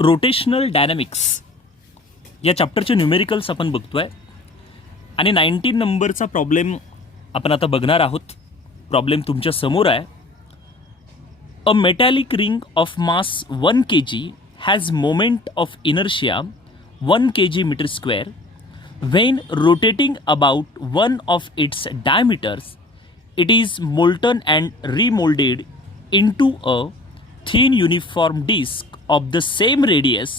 Rotational dynamics या चॅप्टरचे numericals आपण बघतोय आणि 19 नंबरचा प्रॉब्लेम आपण आता बघणार आहोत. प्रॉब्लेम तुमच्या समोर आहे. A metallic ring of mass 1 kg has moment of inertia 1 kg metre square when rotating about one of its diameters. It is molten and remolded into a thin uniform disc of the same radius.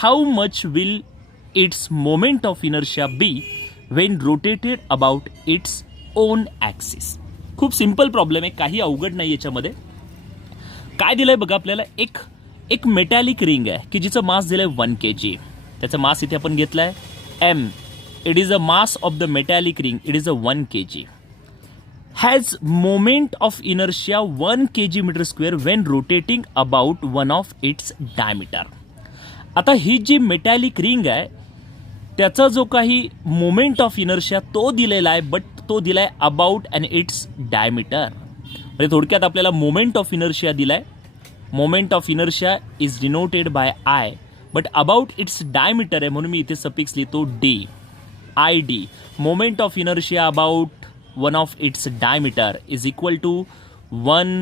How much will its moment of inertia be when rotated about its own axis? खूप simple problem आहे, काही अवघड नाही याच्यामध्ये. काय दिलंय बघा आपल्याला, एक मेटॅलिक रिंग आहे की जिचं मास दिलंय 1 kg. त्याचं मास इथे आपण घेतलाय m. It is a mass of the metallic ring. It is a 1 kg. Has moment of inertia 1 kg meter square when rotating about one of its diameter. आता ही जी मेटॅलिक रिंग आहे त्याचा जो काही मोमेंट ऑफ इनर्शिया तो दिलेला आहे, but तो दिलाय अबाउट अँड इट्स डायमीटर. म्हणजे थोडक्यात आपल्याला मोमेंट ऑफ इनर्शिया दिलाय. Moment of inertia is denoted by I, but about its diameter आहे म्हणून मी इथे सफिक्स लिहितो D. ID, moment of inertia about one of its diameter is equal to 1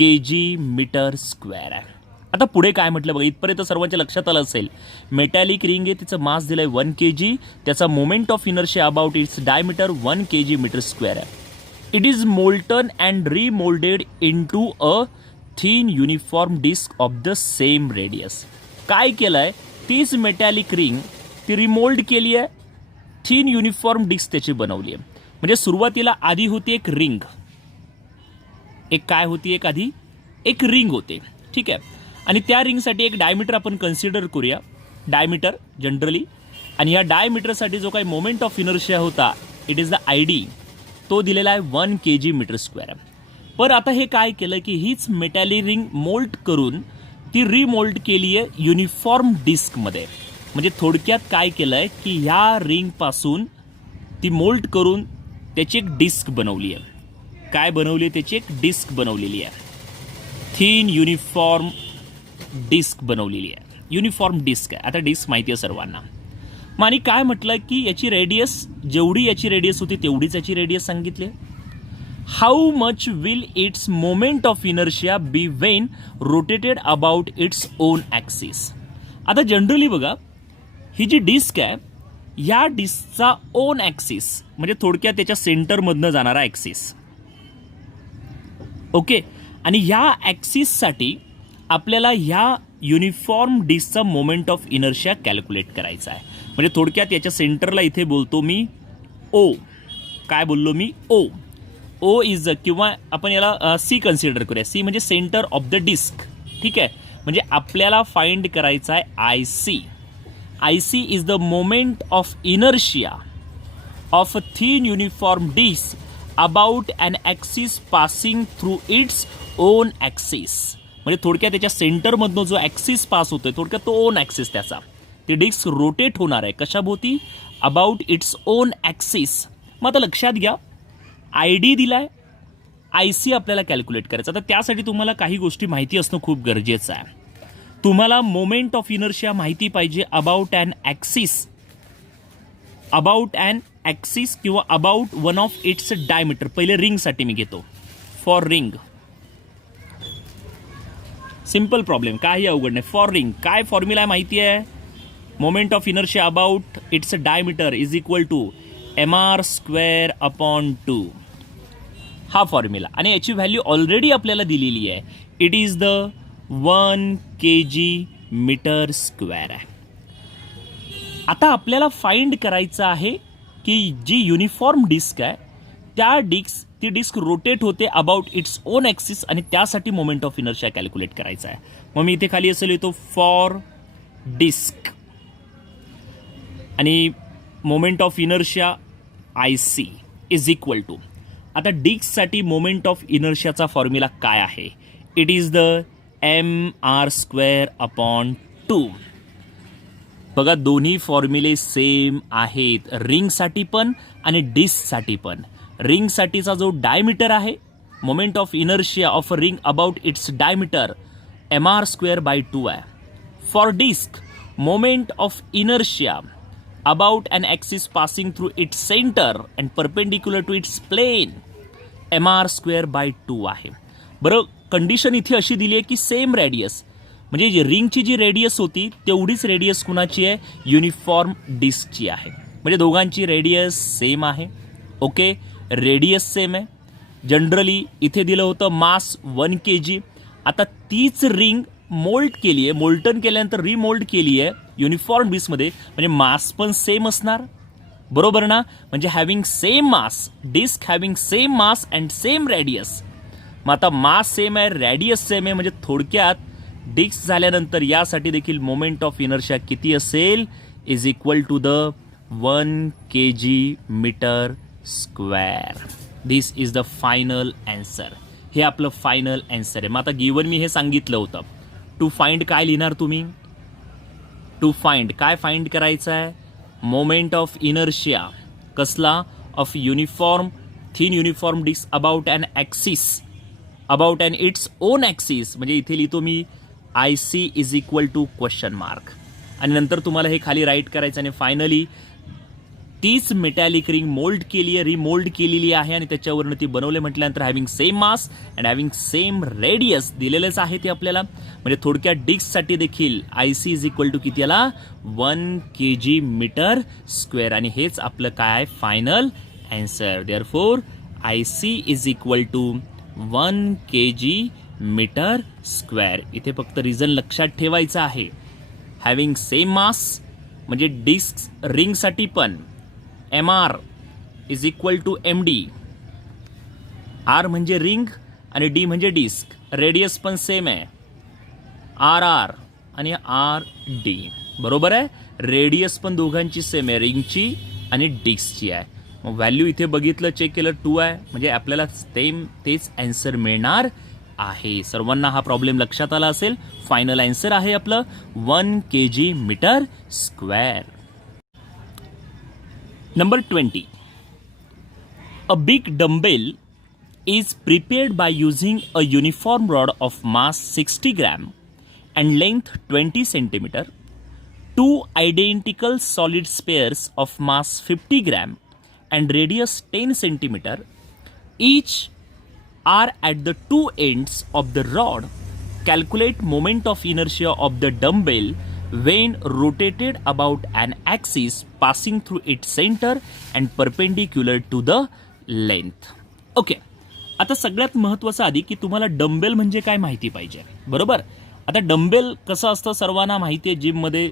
kg meter square. आता पुढे काय म्हटलं बघा, इथपर्यंत सर्वांच्या लक्षात आलं असेल. मेटॅलिक रिंग आहे, तिचं मास दिलंय 1 kg, त्याचा moment of inertia about its diameter 1 kg metre square आहे. It is molten and remoulded into a thin uniform disc of the same radius. काय केलंय, तीच मेटॅलिक रिंग ती रिमोल्ड केली आहे, थिन युनिफॉर्म डिस्क त्याची बनवली आहे. म्हणजे सुरुवातीला आधी होती एक रिंग, एक रिंग होते, ठीक आहे. आणि त्या रिंगसाठी एक डायमीटर आपण कन्सिडर करूया, डायमीटर जनरली. आणि या डायमीटरसाठी जो काही मोमेंट ऑफ इनर्शिया होता, इट इज द ID, तो दिलेला आहे 1 kg मीटर स्क्वेअर. पण आता हे काय केलं की हीच मेटॅलिक रिंग मोल्ड करून ती रिमोल्ड केली आहे युनिफॉर्म डिस्कमध्ये. म्हणजे थोडक्यात काय केलंय की ह्या रिंग पासून ती मोल्ड करून त्याची एक डिस्क बनवली आहे. काय बनवली आहे, त्याची एक डिस्क बनवलेली आहे, थिन युनिफॉर्म डिस्क बनवलेली आहे. युनिफॉर्म डिस्क आहे. आता डिस्क माहिती आहे सर्वांना. मग आणि काय म्हटलं की याची रेडियस, जेवढी याची रेडियस होती तेवढीच याची रेडियस सांगितली. How much will its moment of inertia be when rotated about its own axis. आता जनरली बघा, ही जी डिस्क आहे या डिस्कचा ओन ॲक्सिस म्हणजे थोडक्यात त्याच्या सेंटरमधनं जाणारा ॲक्सिस, ओके. आणि ह्या ॲक्सिससाठी आपल्याला ह्या युनिफॉर्म डिस्कचा मोमेंट ऑफ इनर्शिया कॅल्क्युलेट करायचा आहे. म्हणजे थोडक्यात याच्या सेंटरला इथे बोलतो मी ओ. काय बोललो मी, ओ इज, किंवा आपण याला सी कन्सिडर करूया. सी म्हणजे सेंटर ऑफ द डिस्क, ठीक आहे. म्हणजे आपल्याला फाइंड करायचा आहे IC. IC is the moment of inertia of a thin uniform disk about an axis passing through its own axis. म्हणजे थोडक्यात त्याच्या सेंटरमधनं जो ॲक्सिस पास होतोय, थोडक्यात तो ओन ॲक्सिस त्याचा, ती डिस्क रोटेट होणार आहे कशाभोवती, अबाउट इट्स ओन ॲक्सिस. मग आता लक्षात घ्या, ID दिलाय, IC आपल्याला कॅल्क्युलेट करायचं. आता त्यासाठी तुम्हाला काही गोष्टी माहिती असणं खूप गरजेचं आहे. तुम्हाला मोमेंट ऑफ इनर्शिया माहिती पाहिजे अबाउट अन ॲक्सिस किंवा about one of its diameter. पहिले रिंगसाठी मी घेतो, फॉर रिंग. सिंपल प्रॉब्लेम, काही अवघड नाही. फॉर रिंग काय फॉर्म्युला माहिती आहे, moment of inertia about its diameter is equal to mr²/2. हा फॉर्म्युला. आणि याची व्हॅल्यू ऑलरेडी आपल्याला दिलेली आहे. It is the 1 kg metre square आहे. आता आपल्याला फाइंड करायचं आहे की जी युनिफॉर्म डिस्क आहे ती डिस्क रोटेट होते अबाउट इट्स ओन ॲक्सिस आणि त्यासाठी मोमेंट ऑफ इनर्शिया कॅल्क्युलेट करायचा आहे. मग मी इथे खाली असं लिहितो फॉर डिस्क आणि moment of inertia IC is equal to. आता डिस्कसाठी मोमेंट ऑफ इनर्शियाचा फॉर्म्युला काय आहे, इट इज द mr²/2. बघा, दोन्ही फॉर्म्युले सेम आहेत, रिंगसाठी पण आणि डिस्कसाठी पण. रिंगसाठीचा जो डायमीटर आहे, moment of inertia of a ring about its diameter mr²/2 आहे. For disc moment of inertia about an axis passing through its centre and perpendicular to its plane mr²/2 आहे. बरं, कंडिशन इथे अशी दिली आहे की सेम रेडियस, म्हणजे रिंगची जी radius होती तेवढीच रेडियस कुणाची आहे, युनिफॉर्म डिस्कची आहे. म्हणजे दोघांची रेडियस सेम आहे. ओके, रेडियस सेम आहे. जनरली इथे दिलं होतं मास 1 kg. आता तीच रिंग मोल्ड केली आहे, मोल्टन केल्यानंतर रिमोल्ड केली आहे युनिफॉर्म डिस्कमध्ये, म्हणजे मास पण सेम असणार. बरोबर ना? म्हणजे having same mass, disc having same mass and same radius. मग आता मास सेम आहे, रेडियस सेम आहे, म्हणजे थोडक्यात डिस्क झाल्यानंतर यासाठी देखील मोमेंट ऑफ इनर्शिया किती असेल, is equal to the 1 kg/m². This is the final answer. हे आपलं फायनल अँसर आहे. मग आता गिवन मी हे सांगितलं होतं. टू फाइंड काय लिहिणार तुम्ही? टू फाइंड काय फाइंड करायचं आहे? Moment of inertia. कसला? Of uniform thin uniform disc about an axis, about an its own axis. म्हणजे इथे लिहितो मी IC is equal to question mark, आणि नंतर तुम्हाला हे खाली राईट करायचं. आणि फायनली तीच मेटॅलिक रिंग मोल्ड केली आहे, रिमोल्ड केलेली आहे, आणि त्याच्यावरनं ती बनवले म्हटल्यानंतर having same mass and having same radius दिलेलेच आहे ते आपल्याला. म्हणजे थोडक्यात डिस्कसाठी देखील IC इज इक्वल टू किती आला, 1 kg/m². आणि हेच आपलं काय आहे, final answer. Therefore IC is equal to 1 kg/m². इथे फक्त रिझन लक्षात ठेवायचं आहे. हॅव्हिंग सेम मास म्हणजे डिस्क रिंगसाठी पण MR is equal to MD. R म्हणजे रिंग आणि D म्हणजे डिस्क. रेडियस पण सेम आहे, RR आणि RD. बरोबर आहे? रेडियस पण दोघांची सेम आहे, रिंगची आणि डिस्कची आहे. मग व्हॅल्यू इथे बघितलं, चेक केलं, 2 आहे. म्हणजे आपल्याला सेम तेच अँसर मिळणार आहे. सर्वांना हा प्रॉब्लेम लक्षात आला असेल. फायनल अँसर आहे आपलं 1 kg/m². Number 20. A big dumbbell is prepared by using a uniform rod of mass 60 gram and length 20 centimeter, two identical solid spheres of mass 50 gram and radius 10 centimeter, each are at the two ends of the rod. Calculate moment of inertia of the dumbbell when rotated about an axis passing through its center and perpendicular to the length. Okay, आता सगळ्यात महत्त्वाचं आधी की तुम्हाला dumbbell म्हणजे काय माहिती पाहिजे. बरोबर? आता डंबेल कसं असतं सर्वांना माहिती आहे, जिममध्ये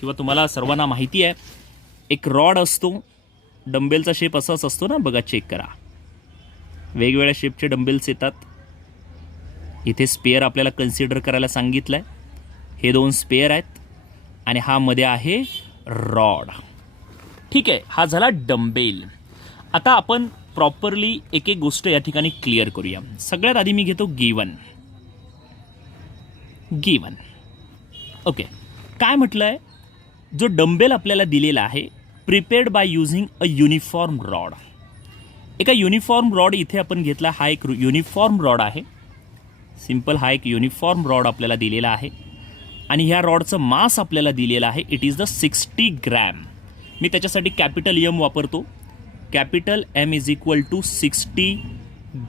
किंवा तुम्हाला सर्वांना माहिती आहे. एक रॉड असतो, डंबेलचा शेप असाच असतो ना, बघा, चेक करा. वेगवेगळ्या शेपचे डंबेल्स येतात. इथे स्पेअर आपल्याला कन्सिडर करायला सांगितलं आहे. हे 2 स्पेअर आहेत आणि हा मध्ये आहे रॉड. ठीक आहे, हा झाला डंबेल. आता आपण प्रॉपरली एक एक गोष्ट या ठिकाणी क्लिअर करूया. सगळ्यात आधी मी घेतो गिवन. ओके, काय म्हटलंय? जो डंबेल आपल्याला दिलेला आहे, prepared by using a uniform rod. एका युनिफॉर्म रॉड इथे आपण घेतला. हा एक युनिफॉर्म रॉड आहे, सिंपल. हा एक युनिफॉर्म रॉड आपल्याला दिलेला आहे आणि ह्या रॉडचं मास आपल्याला दिलेलं आहे. It is the 60 gram. मी त्याच्यासाठी कॅपिटल M वापरतो. Capital M is equal to 60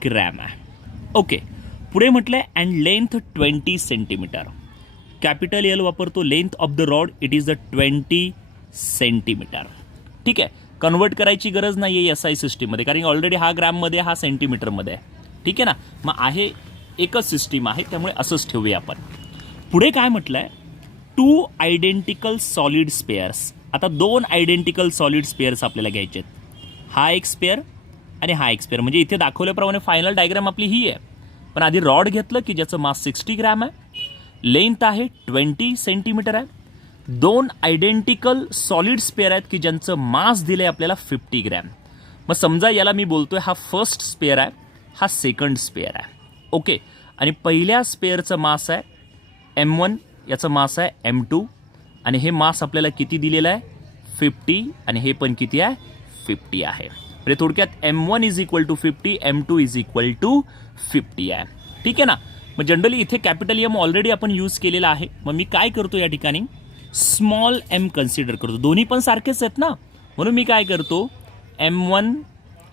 gram आहे. ओके, पुढे म्हटलंय and length 20 centimetre. Capital L वापरतो. Length of the rod it is the 20 centimetre. ठीक आहे, कन्वर्ट करायची गरज नाही आहे SI सिस्टीममध्ये, कारण ऑलरेडी हा ग्रॅममध्ये, हा सेंटीमीटरमध्ये आहे. ठीक आहे ना? मग आहे एकच सिस्टीम आहे, त्यामुळे असंच ठेवूया आपण. पुढे काय म्हटलंय? 2 आयडेंटिकल सॉलिड स्पेअर्स. आता 2 आयडेंटिकल सॉलिड स्पेअर्स आपल्याला घ्यायचे आहेत. हा एक स्पेअर आणि हा एक स्पेअर. म्हणजे इथे दाखवल्याप्रमाणे फायनल डायग्राम आपली ही आहे. पण आधी रॉड घेतलं की ज्याचं मास 60 ग्रॅम आहे, लेंथ आहे 20 सेंटीमीटर आहे. 2 आयडेंटिकल सॉलिड स्पेअर आहेत की ज्यांचं मास दिलं आहे आपल्याला 50 ग्रॅम. मग समजा याला मी बोलतोय हा फर्स्ट स्पेअर आहे, हा सेकंड स्पेअर आहे. ओके, आणि पहिल्या स्पेअरचं मास आहे M1, याचं मास आहे M2, आणि हे मास आपल्याला किती दिलेलं आहे 50, आणि हे पण किती आहे 50 आहे. म्हणजे थोडक्यात M1 is equal to 50, M2 is equal to 50 आहे. ठीक आहे ना? मग जनरली इथे कॅपिटल एम ऑलरेडी आपण यूज केलेला आहे. मग मी काय करतो या ठिकाणी स्मॉल एम कन्सिडर करतो. दोन्ही पण सारखेच आहेत ना, म्हणून मी काय करतो M1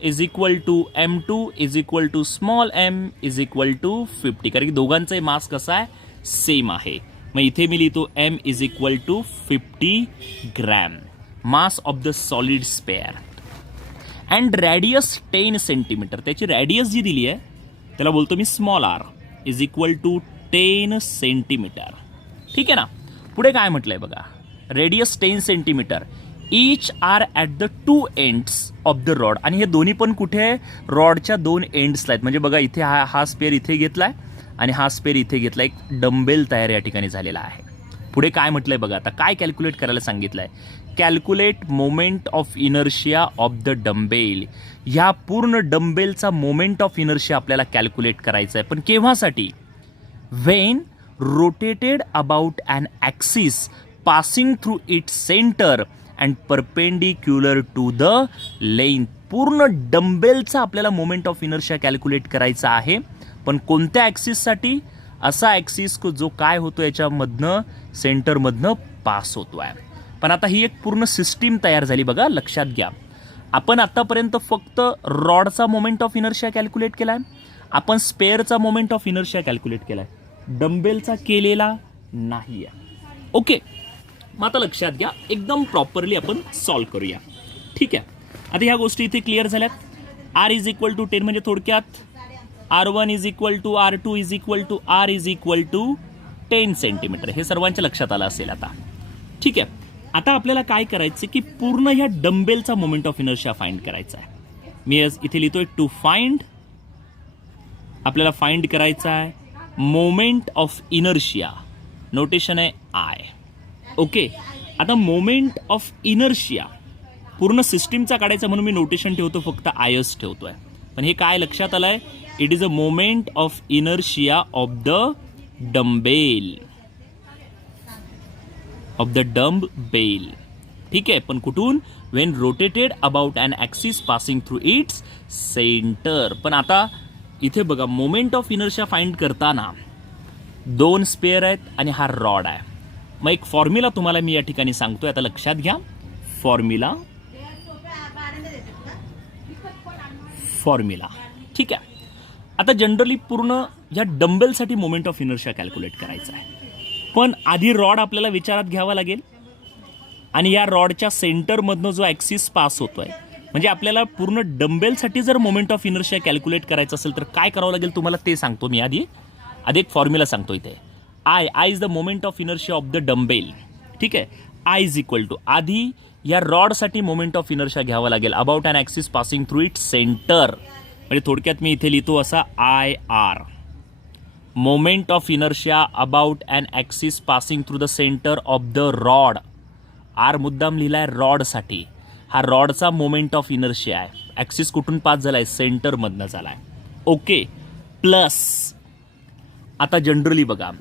is equal to M2 is equal to small m is equal to 50, कारण की दोघांचाही मास कसा आहे सेम आहे. मग इथे मी लिहितो M is equal to 50 gram mass of the solid sphere and radius 10 centimetre. त्याची रॅडियस जी दिली आहे त्याला बोलतो मी small R is equal to 10 centimetre. ठीक आहे ना. पुढे काय म्हटलंय बघा, radius 10 centimetre, each are at the 2 ends of the rod. आणि हे दोन्ही पण कुठे आहे, रॉडच्या 2 एंड्सला आहेत. म्हणजे बघा इथे हा स्पेअर इथे घेतलाय आणि हा स्पेअर इथे घेतला, एक डंबेल तयार या ठिकाणी झालेला आहे. पुढे काय म्हटलंय बघा, आता काय कॅल्क्युलेट करायला सांगितलंय, calculate moment of inertia of the dumbbell. ह्या पूर्ण डंबेलचा मोमेंट ऑफ इनर्शिया आपल्याला कॅल्क्युलेट करायचा आहे. पण केव्हासाठी, when rotated about an axis passing through its centre and perpendicular to the length. पूर्ण डंबेलचा आपल्याला मोमेंट ऑफ इनर्शिया कॅल्क्युलेट करायचा आहे. पण कोणत्या ॲक्सिससाठी, असा ॲक्सिस जो काय होतो याच्यामधनं सेंटरमधनं पास होतो आहे. पण आता ही एक पूर्ण सिस्टीम तयार झाली बघा, लक्षात घ्या. आपण आतापर्यंत फक्त रॉडचा मोमेंट ऑफ इनर्शिया कॅल्क्युलेट केला आहे, आपण स्पेअरचा मोमेंट ऑफ इनर्शिया कॅल्क्युलेट केला आहे, डंबेलचा केलेला नाही आहे. ओके, मग आता लक्षात घ्या, एकदम प्रॉपरली आपण सॉल्व्ह करूया. ठीक आहे. आता ह्या गोष्टी इथे क्लिअर झाल्यात. R इज इक्वल टू 10 म्हणजे थोडक्यात R1 is equal to R2 is equal to R is equal to 10 centimetre. हे सर्वांच्या लक्षात आलं असेल आता. ठीक आहे. आता आपल्याला काय करायचं की पूर्ण ह्या डंबेलचा मोमेंट ऑफ इनर्शिया फाइंड करायचा आहे. मी इथे लिहितोय टू फाइंड, आपल्याला फाइंड करायचा आहे मोमेंट ऑफ इनर्शिया. नोटेशन आहे I. ओके. आता मोमेंट ऑफ इनर्शिया पूर्ण सिस्टीमचा काढायचा म्हणून मी नोटेशन ठेवतो, फक्त आयच ठेवतोय. पण हे काय लक्षात आलंय, it is a moment of inertia of the dumbbell, of the dumbbell. ठीक आहे. पण कुठून, when rotated about an axis passing through its centre. पण आता इथे बघा, मोमेंट ऑफ इनर्शिया फाइंड करताना 2 स्पेअर आहेत आणि हा रॉड आहे. मग एक फॉर्म्युला तुम्हाला मी या ठिकाणी सांगतोय, आता लक्षात घ्या. फॉर्म्युला. ठीक आहे. आता जनरली पूर्ण या डंबेलसाठी मोमेंट ऑफ इनर्शिया कॅल्क्युलेट करायचा आहे. पण आधी रॉड आपल्याला विचारात घ्यावा लागेल आणि या रॉडच्या सेंटरमधनं जो ॲक्सिस पास होतोय, म्हणजे आपल्याला पूर्ण डंबेलसाठी जर मोमेंट ऑफ इनर्शिया कॅल्क्युलेट करायचं असेल तर काय करावं लागेल तुम्हाला ते सांगतो मी. आधी एक फॉर्म्युला सांगतो इथे. I is the moment of inertia of the dumbbell. ठीक आहे. आय इज इक्वल टू, आधी या रॉडसाठी मोमेंट ऑफ इनर्शिया घ्यावा लागेल about an axis passing through it centre. म्हणजे थोडक्यात मी इथे लिहितो असा IR, moment of inertia about an axis passing through the centre of the rod. R मुद्दाम लिहिलाय रॉडसाठी. हा रॉडचा मोमेंट ऑफ इनर्शिया आहे. ॲक्सिस कुठून पास झालाय, सेंटरमधनं झालाय. ओके. प्लस आता जनरली बघा,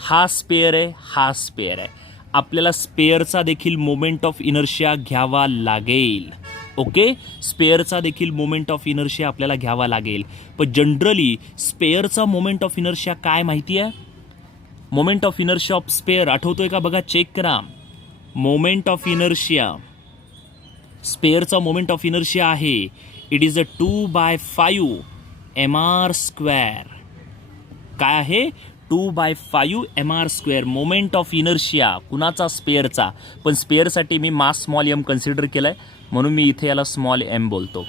हा स्पेअर आहे, हा स्पेअर आहे, आपल्याला स्पेअरचा देखील मोमेंट ऑफ इनर्शिया घ्यावा लागेल. ओके. स्पेअरचा देखील मोमेंट ऑफ इनर्शिया आपल्याला घ्यावा लागेल. पण जनरली स्पेअरचा मोमेंट ऑफ इनर्शिया काय माहिती आहे, moment of inertia of sphere आठवतोय का बघा, चेक करा. मोमेंट ऑफ इनर्शिया, स्पेअरचा मोमेंट ऑफ इनर्शिया आहे, इट इज अ 2/5 mr². काय आहे, 2/5 mr². मोमेंट ऑफ इनर्शिया कुणाचा, स्पेअरचा. पण स्पेअरसाठी मी मास स्मॉल एम कन्सिडर केलाय म्हणून मी इथे याला स्मॉल एम बोलतो.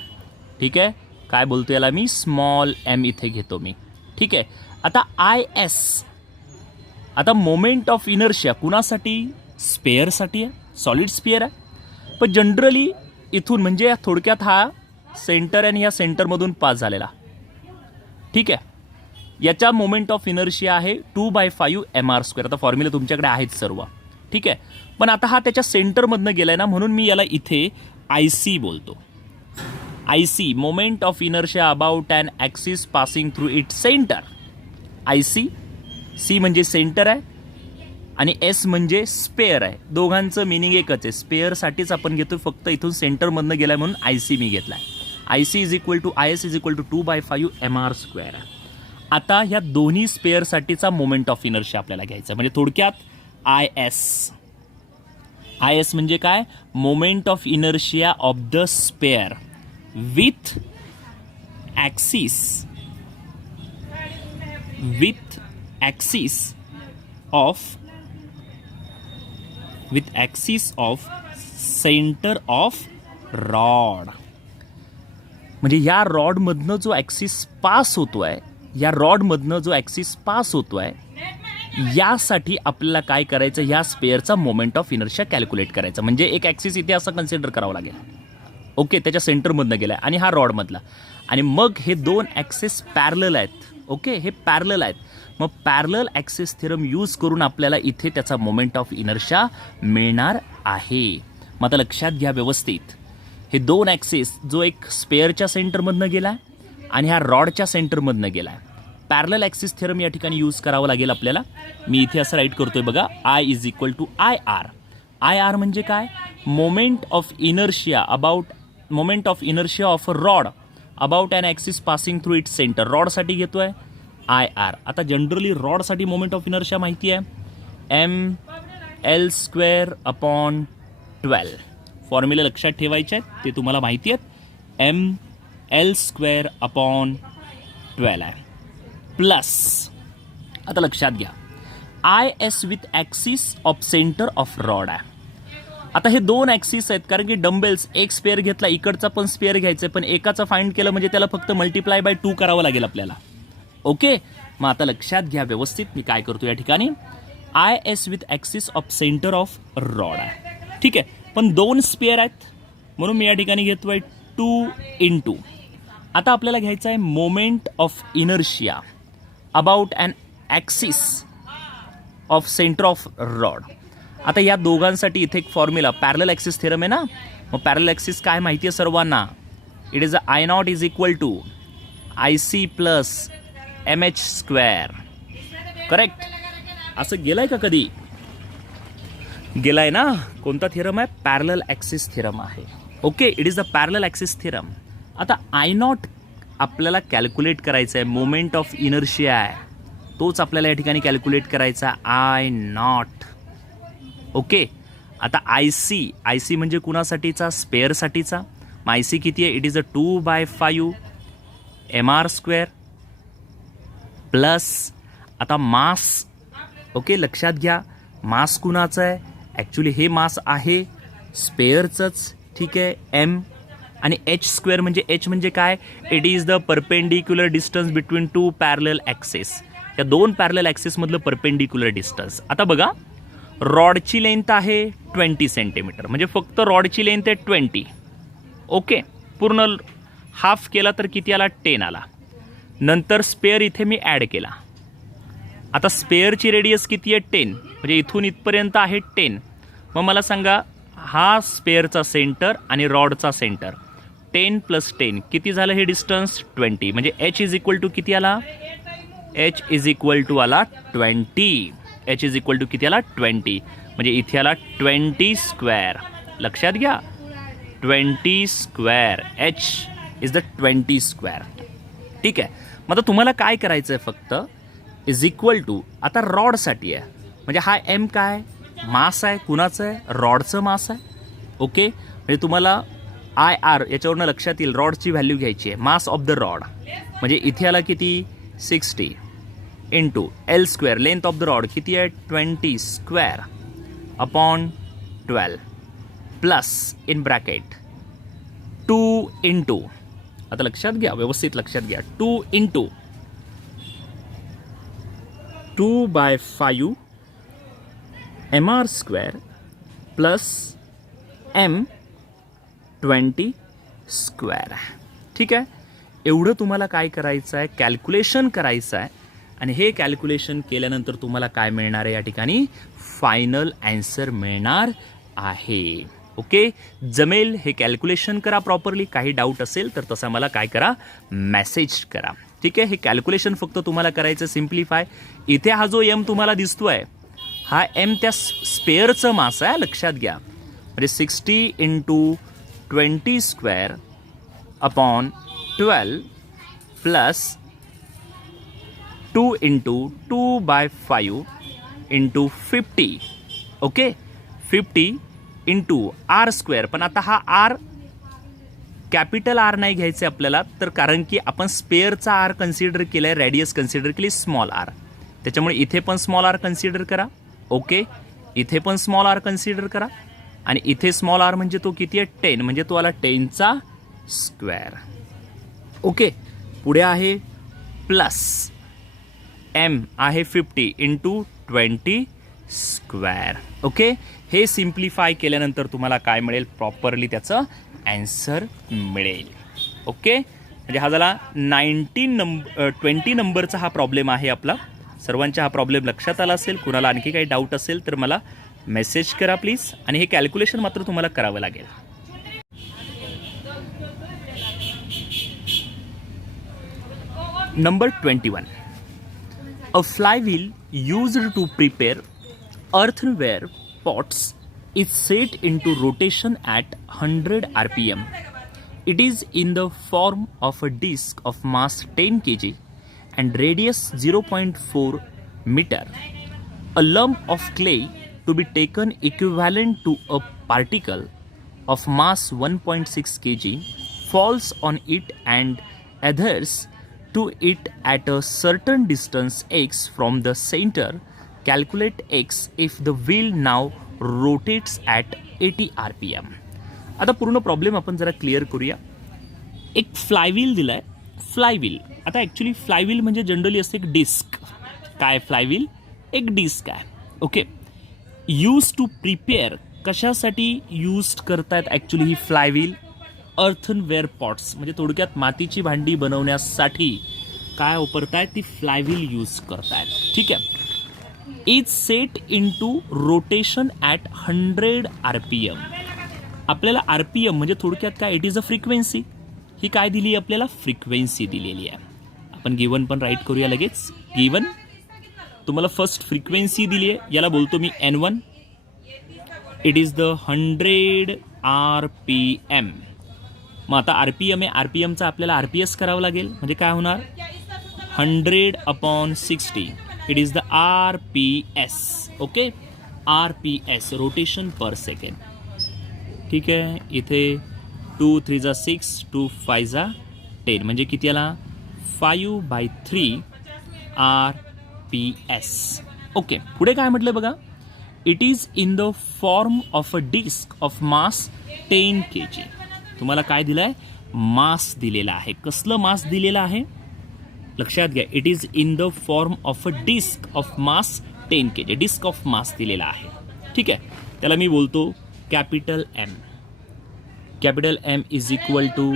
ठीक आहे. काय बोलतो याला मी, स्मॉल एम इथे घेतो मी. ठीक आहे. आता IS, आता मोमेंट ऑफ इनर्शिया कुणासाठी, स्पेअरसाठी आहे, सॉलिड स्पेअर आहे. पण जनरली इथून म्हणजे थोडक्यात हा सेंटर आणि या सेंटरमधून पास झालेला. ठीक आहे. याचा मोमेंट ऑफ इनर्शिया आहे 2/5 mr². आता फॉर्म्युला तुमच्याकडे आहेत सर्व. ठीक आहे. पण आता हा त्याच्या सेंटरमधनं गेलाय ना, म्हणून मी याला इथे IC बोलतो. IC, moment of inertia about an axis passing through it centre. IC, C म्हणजे सेंटर आहे आणि S म्हणजे स्पेअर आहे. दोघांचं मिनिंग एकच आहे. स्पेअरसाठीच आपण घेतो, फक्त इथून सेंटरमधनं गेलाय म्हणून IC मी घेतलाय. IC is equal to IS is equal to 2/5 mr². आता ह्या दोन्ही स्पेअरसाठीचा मोमेंट ऑफ इनर्शिया आपल्याला घ्यायचा, म्हणजे थोडक्यात आय एस म्हणजे काय, moment of inertia of the spare with axis of centre of rod. म्हणजे या रॉडमधनं जो ॲक्सिस पास होतोय यासाठी आपल्याला काय करायचं, या स्पेअरचा मोमेंट ऑफ इनर्शिया कॅल्क्युलेट करायचा. म्हणजे एक ॲक्सिस इथे असं कन्सिडर करावं लागेल, ओके, त्याच्या सेंटरमधनं गेलाय आणि हा रॉडमधला, आणि मग हे दोन ॲक्सिस पॅरलल आहेत, ओके, हे पॅरलल आहेत. मग पॅरलल ॲक्सिस थिअरम यूज करून आपल्याला इथे त्याचा मोमेंट ऑफ इनर्शिया मिळणार आहे. मग आता लक्षात घ्या व्यवस्थित, हे दोन ॲक्सिस, जो एक स्पेअरच्या सेंटरमधनं गेला आणि ह्या रॉडच्या सेंटरमधनं गेला, पॅरलल ॲक्सिस थिअरम या ठिकाणी यूज करावं लागेल आपल्याला. मी इथे असं राईट करतोय बघा, I is equal to I R म्हणजे काय, moment of inertia of a rod about an axis passing through its centre. रॉडसाठी घेतोय आय आर. आता जनरली रॉडसाठी मोमेंट ऑफ इनर्शिया माहिती आहे, mL²/12. फॉर्म्युला लक्षात ठेवायचे आहेत, ते तुम्हाला माहिती आहेत, mL²/12 आहे. प्लस आता लक्षात घ्या, I S with axis of centre of rod आहे. आता हे दोन ॲक्सिस आहेत, कारण की डंबेल्स एक स्पेअर घेतला, इकडचा पण स्पेअर घ्यायचा, पण एकाचं फाइंड केलं म्हणजे त्याला फक्त मल्टिप्लाय बाय 2 करावं लागेल आपल्याला, ओके. मग आता लक्षात घ्या व्यवस्थित, मी काय करतो या ठिकाणी, I S with axis of centre of rod आहे, ठीक आहे. पण दोन स्पेअर आहेत म्हणून मी या ठिकाणी घेतोय 2 आता आपल्याला घ्यायचं आहे moment of inertia about an axis of centre of rod. आता या दोघांसाठी इथे एक फॉर्म्युला पॅरलल ॲक्सिस थिअरम आहे ना, मग पॅरलल ॲक्सिस काय माहिती आहे सर्वांना, it is I naught is equal to IC plus MH², correct. असं गेलंय का कधी, गेलाय ना. कोणता थिअरम आहे, पॅरलल ॲक्सिस थिअरम आहे, okay. It is the parallel axis theorem. आता आय नॉट आपल्याला कॅल्क्युलेट करायचं आहे, मोमेंट ऑफ इनर्शिया आहे तोच आपल्याला या ठिकाणी कॅल्क्युलेट करायचा, आय नॉट, ओके. आता IC म्हणजे कुणासाठीचा, स्पेअरसाठीचा. मग IC किती आहे, it is a 2/5 mR² plus आता मास, ओके. लक्षात घ्या, मास कुणाचं आहे, ॲक्च्युली हे मास आहे स्पेअरचंच, ठीक आहे, M. आणि H² म्हणजे काय, it is the perpendicular distance between 2 parallel axis. या दोन पॅरलल ॲक्सिसमधलं परपेंडिक्युलर डिस्टन्स. आता बघा, रॉडची लेंथ आहे 20 सेंटीमीटर, म्हणजे फक्त रॉडची लेंथ आहे 20, ओके. पूर्ण हाफ केला तर किती आला, 10 आला. नंतर स्पेअर इथे मी ॲड केला. आता स्पेअरची रेडियस किती आहे, 10, म्हणजे इथून इथपर्यंत आहे 10. मग मला सांगा, हा स्पेअरचा सेंटर आणि रॉडचा सेंटर, 10 + 10 किती झालं हे डिस्टन्स, 20. म्हणजे H इज इक्वल टू किती आला, H इज इक्वल टू आला 20. H इज इक्वल टू किती आला, 20. म्हणजे इथे आला 20². लक्षात घ्या, 20². H इज द 20², ठीक आहे. मग आता तुम्हाला काय करायचं आहे, फक्त इज इक्वल टू, आता रॉडसाठी आहे, म्हणजे हा M काय, मास आहे, कुणाचं आहे, रॉडचं मास आहे, ओके. म्हणजे तुम्हाला IR याच्यावरनं लक्षात येईल, रॉडची व्हॅल्यू घ्यायची आहे, मास ऑफ द रॉड. म्हणजे इथे आला किती, 60 into L², length of the rod किती आहे, 20²/12 प्लस इन ब्रॅकेट 2 इंटू, आता लक्षात घ्या, व्यवस्थित लक्षात घ्या, 2 इंटू 2/5 mR² प्लस M20², ठीक आहे. एवढं तुम्हाला काय करायचं आहे, कॅल्क्युलेशन करायचं आहे. आणि हे कॅल्क्युलेशन केल्यानंतर तुम्हाला काय मिळणार आहे, या ठिकाणी फायनल ॲन्सर मिळणार आहे, ओके. जमेल, हे कॅल्क्युलेशन करा प्रॉपरली. काही डाऊट असेल तर तसा मला काय करा, मेसेज करा, ठीक आहे. हे कॅल्क्युलेशन फक्त तुम्हाला करायचं सिम्प्लिफाय. इथे हा जो M तुम्हाला दिसतोय, हा M त्या स्पेअरचं मास आहे, लक्षात घ्या. म्हणजे 60 × 20²/12 plus 2 into 2/5 into 50. Okay, 50 into R square. पण आता हा आर कॅपिटल आर नाही घ्यायचे आपल्याला, तर कारण की आपण स्पेअरचा आर कन्सिडर केला आहे, रेडियस कन्सिडर केली स्मॉल आर, त्याच्यामुळे इथे पण स्मॉल आर कन्सिडर करा. ओके, इथे पण स्मॉल आर कन्सिडर करा. आणि इथे स्मॉल आर म्हणजे तो किती आहे 10, म्हणजे तो आला 10चा स्क्वेअर. ओके, पुढे आहे प्लस एम आहे 50 इंटू 20 स्क्वेअर. ओके, हे सिम्प्लिफाय केल्यानंतर तुम्हाला काय मिळेल, प्रॉपरली त्याचं ॲन्सर मिळेल. ओके, म्हणजे हा झाला 20 नंबरचा हा प्रॉब्लेम आहे आपला. सर्वांचा हा प्रॉब्लेम लक्षात आला असेल. कुणाला आणखी काही डाऊट असेल तर मला मेसेज करा प्लीज. आणि हे कॅल्क्युलेशन मात्र तुम्हाला करावं लागेल. Number 21. A flywheel used to prepare earthenware pots is set into rotation at 100 rpm. It is in the form of a disc of mass 10 kg and radius 0.4 meter. A lump of clay to be taken equivalent to a particle of mass 1.6 kg falls on it and adheres to it at a certain distance x from the center. Calculate x if the wheel now rotates at 80 rpm. आता पूर्ण problem आपण जरा clear करूया. एक flywheel दिलाय. Flywheel, आता actually flywheel म्हणजे generally असते एक डिस्क. काय फ्लायव्हील? एक डिस्क आहे. ओके, यूज टू प्रिपेअर, कशासाठी यूज करतायत ॲक्च्युली ही फ्लायव्हील? अर्थनवेअर पॉट्स, म्हणजे थोडक्यात मातीची भांडी बनवण्यासाठी काय वापरतायत, ती फ्लायव्हील यूज करतायत. ठीक आहे. Is set into rotation at 100 rpm. आपल्याला RPM म्हणजे थोडक्यात काय, इट इज अ फ्रिक्वेन्सी. ही काय दिली आपल्याला? फ्रिक्वेन्सी दिलेली आहे. आपण गिवन पण राईट करूया लगेच. गिवन तुम्हाला फर्स्ट फ्रिक्वेन्सी दिली आहे, याला बोलतो मी N1. It is the 100 rpm. मग आता RPM आहे, RPMचा आपल्याला RPS करावं लागेल. म्हणजे काय होणार, 100/60. It is the RPS. Okay, RPS rotation per second. ठीक आहे. इथे 2 3 जा 6, 2 5 जा 10, म्हणजे किती आला, 5/3 RPS. ओके, पुढे काय म्हटलं बघा, it is in the form of a disc of mass 10 kg. तुम्हाला काय दिलं आहे, मास दिलेला आहे. कसलं मास दिलेलं आहे लक्षात घ्या. It is in the form of a disc of mass 10 kg. Disc of mass दिलेला आहे. ठीक आहे, त्याला मी बोलतो capital M. Capital M is equal to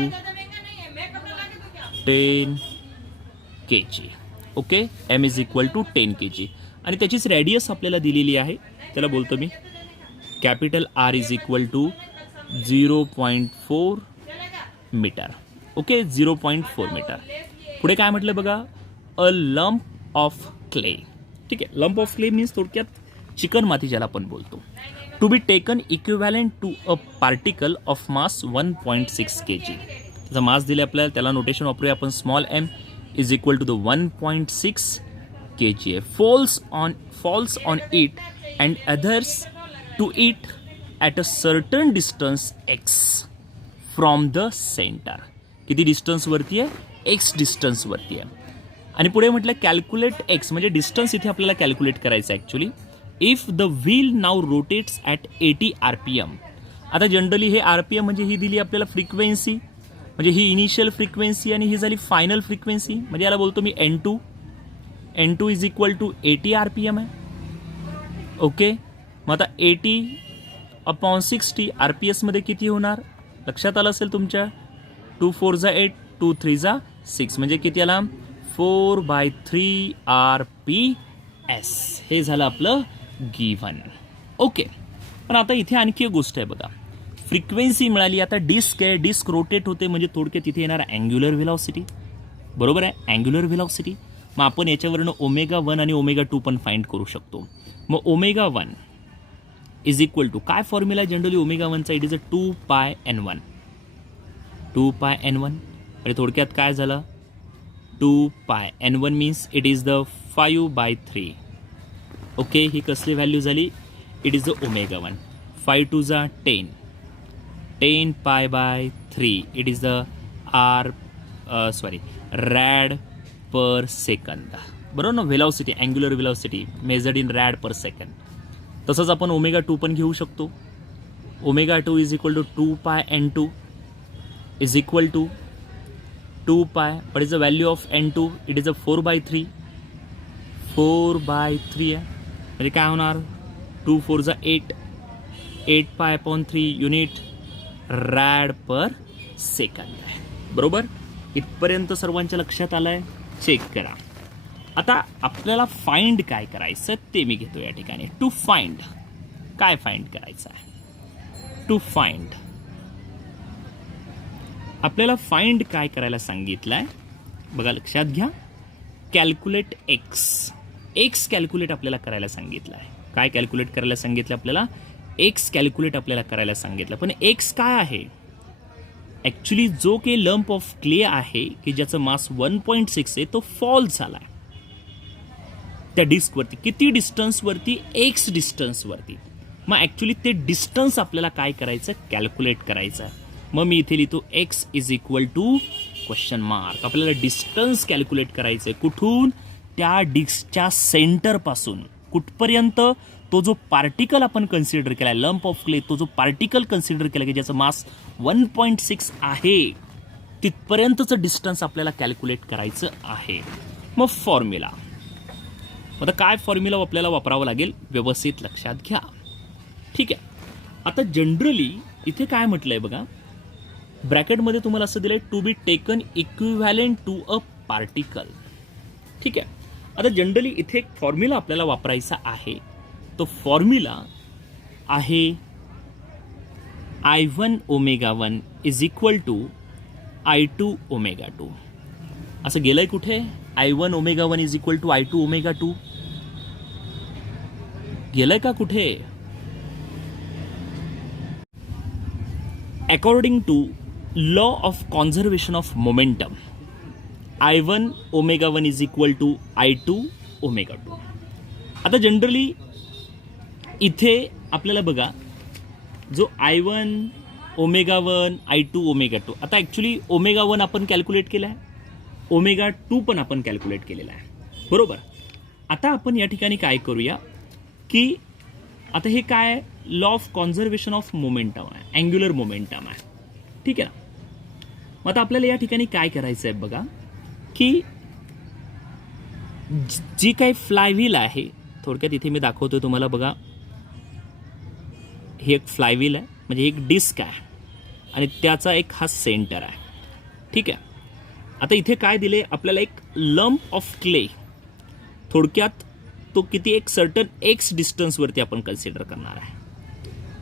10 kg. Okay, M is equal to 10 kg. आणि त्याचीच रेडियस आपल्याला दिलेली आहे, त्याला बोलतो मी capital R is equal to 0.4 metre. Okay, 0.4 metre. पुढे काय म्हटलं बघा, अ लंप ऑफ क्ले. ठीक आहे, लंप ऑफ क्ले मीन्स थोडक्यात चिकन माती ज्याला आपण बोलतो. To be taken equivalent to a particle of mass 1.6 kg. त्याचा मास दिले आपल्याला, त्याला नोटेशन वापरूया आपण small m is equal to the 1.6 kg. Falls on it and adheres to it at a certain distance X from the centre. किती डिस्टन्सवरती आहे, x डिस्टन्सवरती आहे. आणि पुढे म्हटलं कॅल्क्युलेट एक्स, म्हणजे डिस्टन्स इथे आपल्याला कॅल्क्युलेट करायचं आहे actually. If the wheel now rotates at 80 rpm. आता जनरली हे RPM म्हणजे ही दिली आपल्याला फ्रिक्वेन्सी, म्हणजे ही इनिशियल फ्रिक्वेन्सी आणि ही झाली फायनल फ्रिक्वेन्सी. म्हणजे याला बोलतो मी N2. N2 is equal to 80 rpm आहे. ओके, मग आता 80/60 RPS मध्ये किती होणार लक्षात आलं असेल तुमच्या. 2 4 जा 8, 2 3 जा 6, म्हणजे किती आला, 4/3 RPS. हे झालं आपलं गिव्हन. ओके, पण आता इथे आणखी एक गोष्ट आहे बघा. फ्रिक्वेन्सी मिळाली, आता डिस्क आहे, डिस्क रोटेट होते, म्हणजे थोडक्यात तिथे येणार अँग्युलर व्हेलॉसिटी. बरोबर आहे, अँग्युलर व्हेलॉसिटी. मग आपण याच्यावरनं ω1 आणि ω2 पण फाइंड करू शकतो. मग ω1 इज इक्वल टू काय फॉर्म्युला जनरली ω1चा, it is a 2πN1. 2πN1 म्हणजे थोडक्यात काय झालं, 2 pi. N1 means it is the 5/3. Okay, ही कसली व्हॅल्यू झाली? It is the ω1. 5 2 जा 10. 10 π/3. It is the rad per second. बरोबर ना? Velocity, angular velocity measured in rad per second. तसंच आपण ω2 पण घेऊ शकतो. ω2 इज इक्वल टू 2 पाय N2 इज इक्वल टू 2 पाय. What is the value of N2? It is अ 4/3. 4/3 आहे म्हणजे काय होणार? 2 4 जा 8. 8 π/3 युनिट रॅड पर सेकंद आहे. बरोबर? इथपर्यंत सर्वांच्या लक्षात आलं आहे? चेक करा. आता आपल्याला फाइंड काय करायचं ते मी घेतो या ठिकाणी. टू फाइंड काय फाइंड करायचं आहे? टू फाइंड आपल्याला फाइंड काय करायला सांगितलं आहे बघा, लक्षात घ्या. Calculate x. एक्स कॅल्क्युलेट आपल्याला करायला सांगितलं आहे. काय कॅल्क्युलेट करायला सांगितलं आपल्याला? एक्स कॅल्क्युलेट आपल्याला करायला सांगितलं. पण एक्स काय आहे? ॲक्च्युली जो काही लंप ऑफ क्ले आहे की ज्याचं मास 1.6 आहे तो फॉल झाला आहे त्या डिस्कवरती. किती डिस्टन्सवरती? एक्स डिस्टन्सवरती. मग ॲक्च्युली ते डिस्टन्स आपल्याला काय करायचं? कॅल्क्युलेट करायचं आहे. मग मी इथे लिहितो X is equal to question mark. आपल्याला डिस्टन्स कॅल्क्युलेट करायचं आहे. कुठून? त्या डिस्कच्या सेंटरपासून कुठपर्यंत? तो जो पार्टिकल आपण कन्सिडर केला, लंप ऑफ क्ले, तो जो पार्टिकल कन्सिडर केला की ज्याचं मास 1.6 आहे तिथपर्यंतचं डिस्टन्स आपल्याला कॅल्क्युलेट करायचं आहे. मग फॉर्म्युला, आता काय फॉर्म्युला आपल्याला वापरावं लागेल? व्यवस्थित लक्षात घ्या. ठीक आहे. आता जनरली इथे काय म्हटलंय बघा, ब्रॅकेटमध्ये तुम्हाला असं दिलंय to be taken equivalent to a particle. ठीक आहे. आता जनरली इथे एक फॉर्म्युला आपल्याला वापरायचा आहे. तो फॉर्म्युला आहे I1 ω1 is equal to I2 ω2. असं गेलंय कुठे? I1 ω1 is equal to I2 ω2 गेलंय का कुठे? According to law of conservation of momentum, I1 ω1 is equal to I2 ω2. आता जनरली इथे आपल्याला बघा जो I1 ω1 I2 ω2, आता ॲक्च्युली ω1 आपण कॅल्क्युलेट केला आहे, ω2 पण आपण कॅल्क्युलेट केलेला आहे. बरोबर. आता आपण या ठिकाणी काय करूया की आता हे काय law of conservation of momentum आहे, अँग्युलर मोमेंटम आहे. ठीक आहे ना? मग आता आपल्याला या ठिकाणी काय करायचं आहे बघा की जी काही फ्लायव्हील आहे, थोडक्यात इथे मी दाखवतो तुम्हाला बघा. हे एक फ्लायव्हील आहे म्हणजे एक डिस्क आहे आणि त्याचा एक हा सेंटर आहे. ठीक आहे. आता इथे काय दिले आपल्याला? एक लंप ऑफ क्ले. थोडक्यात तो किती? एक सर्टन एक्स डिस्टन्सवरती आपण कन्सिडर करणार आहे.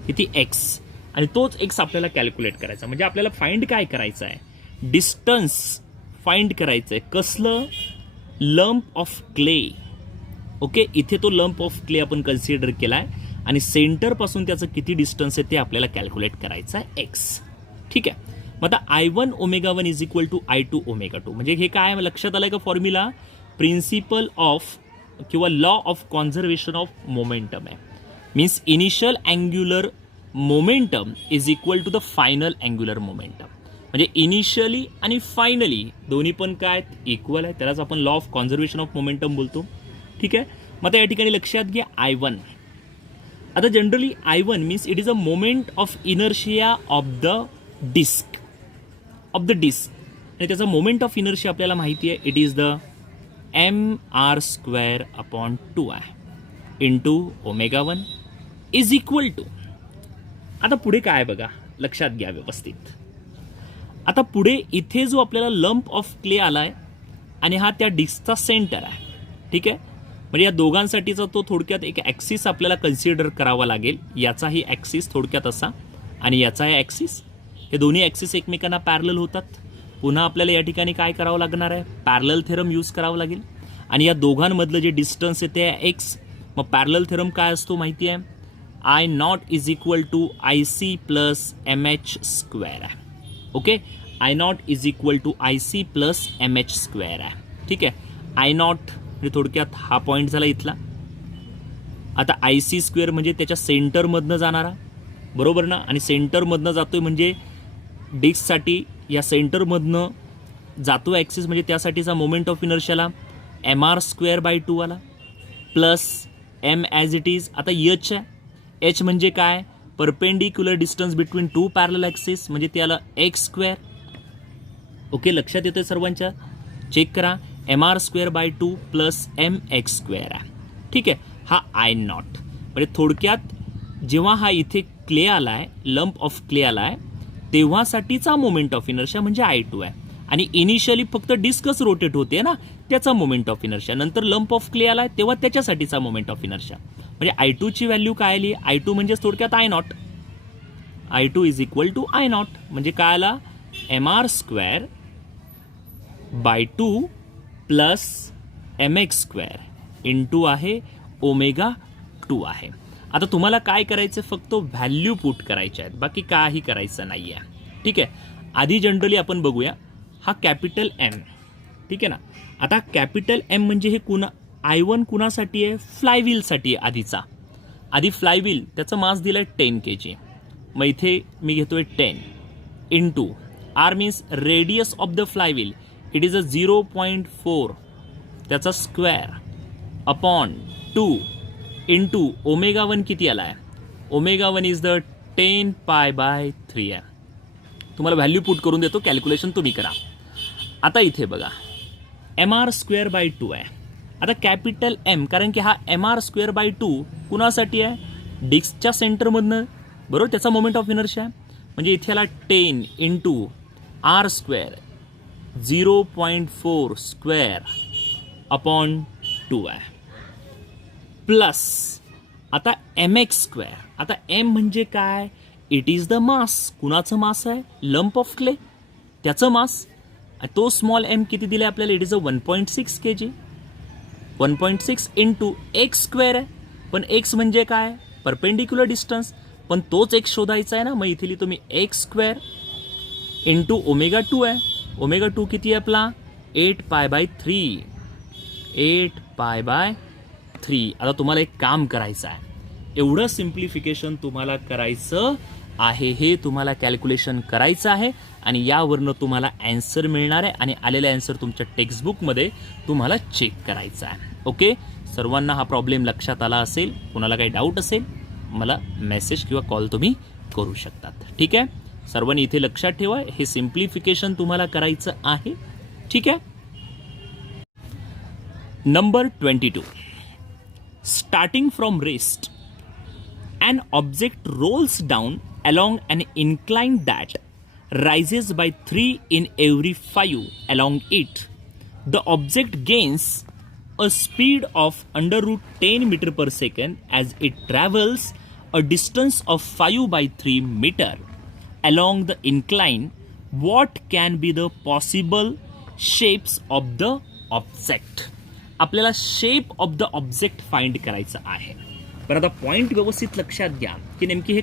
किती? एक्स. आणि तोच एक्स आपल्याला कॅल्क्युलेट करायचा. म्हणजे आपल्याला फाइंड काय करायचं आहे? डिस्टन्स फाइंड करायचं आहे. कसलं? Lump of clay. ओके. इथे तो लंप ऑफ क्ले आपण कन्सिडर केला आहे आणि सेंटरपासून त्याचं किती डिस्टन्स आहे ते आपल्याला कॅल्क्युलेट करायचं आहे, एक्स. ठीक आहे. मग आता I1 ω1 is equal to I2 ω2 म्हणजे हे काय लक्षात आलंय का फॉर्म्युला? प्रिन्सिपल ऑफ किंवा law of conservation of momentum आहे. Means initial angular momentum is equal to the final angular momentum. म्हणजे इनिशियली आणि फायनली दोन्ही पण काय इक्वल आहे. त्यालाच आपण law of conservation of momentum बोलतो. ठीक आहे. मग आता या ठिकाणी लक्षात घ्या I1. आता generally I1 means it is a moment of inertia of the disc. आणि त्याचा मोमेंट ऑफ इनर्शिया आपल्याला माहिती आहे. इट इज द mr²/2 आहे इंटू ω1 इज इक्वल टू. आता पुढे काय बघा, लक्षात घ्या व्यवस्थित. आता पुढे इथे जो आपल्याला लंप ऑफ क्ले आलाय आणि हा त्या डिस्कचा सेंटर आहे. ठीक आहे. म्हणजे या दोघांसाठीचा तो थोडक्यात एक ॲक्सिस आपल्याला कन्सिडर करावा लागेल. याचाही ॲक्सिस थोडक्यात असा आणि याचाही ॲक्सिस, हे दोन्ही ॲक्सिस एकमेकांना पॅरलल होतात. पुन्हा आपल्याला या ठिकाणी काय करावं लागणार आहे? पॅरलल थेरम यूज करावं लागेल. आणि या दोघांमधलं जे डिस्टन्स आहे ते आहे एक्स. मग पॅरलल थेरम काय असतो माहिती आहे? I0 is equal to IC plus MH² आहे. Okay. I0 is equal to IC plus MH² आहे. ठीक आहे. आय नॉट म्हणजे थोडक्यात हा पॉईंट झाला इथला. आता आय सी स्क्वेअर म्हणजे त्याच्या सेंटरमधनं जाणारा, बरोबर ना. आणि सेंटरमधनं जातोय म्हणजे डिस्कसाठी या सेंटरमधनं जातो ॲक्सिस, म्हणजे त्यासाठीचा मोमेंट ऑफ इनर्शियाला एम आर स्क्वेअर बाय 2 आला plus M as it is. आता एच आहे. एच म्हणजे काय, perpendicular distance between 2 parallel axis, म्हणजे ते आलं एक्स स्क्वेअर. ओके, लक्षात येतं सर्वांच्या, चेक करा. M R square by 2 plus M X square आहे. ठीक आहे. हा आय नॉट म्हणजे थोडक्यात जेव्हा हा इथे क्ले आला आहे, लंप ऑफ क्ले आला आहे, तेव्हासाठीचा मोमेंट ऑफ इनर्शिया म्हणजे आय टू आहे. आणि इनिशियली फक्त डिस्कस रोटेट होते ना, त्याचा मोमेंट ऑफ इनर्शिया. नंतर लंप ऑफ क्ले आला आहे तेव्हा त्याच्यासाठीचा मोमेंट ऑफ इनर्शिया. म्हणजे आय टूची व्हॅल्यू काय आली, आय टू म्हणजे थोडक्यात I naught. I two is equal to I naught म्हणजे काय आला, M R square by 2 plus M X square into आहे ओमेगा 2 आहे. आता तुम्हाला काय करायचं, फक्त व्हॅल्यू पुट करायच्या आहेत, बाकी काही करायचं नाही आहे. ठीक आहे. आधी जनरली आपण बघूया हा कॅपिटल एम. ठीक आहे ना. आता कॅपिटल एम म्हणजे हे I1 कुणासाठी आहे, फ्लायव्हीलसाठी आहे. आधी फ्लायव्हील त्याचं मास दिलं आहे 10 kg. मग इथे मी घेतोय 10 into R means radius of the flywheel, it is a 0.4 त्याचा स्क्वेअर अपॉन 2 इंटू ओमेगा 1 किती आला आहे, omega 1 is the 10 pi by 3 आहे. तुम्हाला व्हॅल्यू पुट करून देतो, कॅल्क्युलेशन तुम्ही करा. आता इथे बघा एम आर स्क्वेअर बाय 2 आहे. आता कॅपिटल एम, कारण की हा एम आर स्क्वेअर बाय 2 कुणासाठी आहे, डिस्कच्या सेंटरमधनं, बरोबर, त्याचा मोमेंट ऑफ इनर्शिया आहे. म्हणजे इथे आला 10 into R square 0.4 square upon 2 आहे प्लस आता एम एक्स स्क्वेअर. आता एम म्हणजे काय, इट इज द मास. कुणाचं मास आहे, लंप ऑफ क्ले, त्याचं मास. तो स्मॉल एम किती दिला आपल्याला, it is a 1.6 kg. 1.6 into x square आहे. पण एक्स म्हणजे काय, परपेंडिक्युलर डिस्टन्स, पण तोच एक्स शोधायचा आहे ना. मग इथे लिहितो मी एक्स स्क्वेअर इंटू ओमेगा 2 आहे. ओमेगा 2 किती आहे आपला, 8 पाय बाय 3. 8 pi by 3. आता तुम्हाला एक काम करायचं आहे, एवढं सिम्प्लिफिकेशन तुम्हाला करायचं आहे, हे तुम्हाला कॅल्क्युलेशन करायचं आहे आणि यावरनं तुम्हाला ॲन्सर मिळणार आहे आणि आलेला ॲन्सर तुमच्या टेक्स्टबुकमध्ये तुम्हाला चेक करायचा आहे. ओके, सर्वांना हा प्रॉब्लेम लक्षात आला असेल. कोणाला काही डाऊट असेल मला मेसेज किंवा कॉल तुम्ही करू शकतात. ठीक आहे, सर्वांनी इथे लक्षात ठेवा, हे सिम्प्लिफिकेशन तुम्हाला करायचं आहे. ठीक आहे. Number 22. Starting from rest, an object rolls down along an incline that rises by 3 in every 5 along it. The object gains a speed of under root 10 meter per second as it travels a distance of 5 by 3 meter along the incline. What can be the possible shapes of the object? आपल्याला shape of the object find करायचं आहे. पण आता point व्यवस्थित लक्षात घ्या की नेमकी हे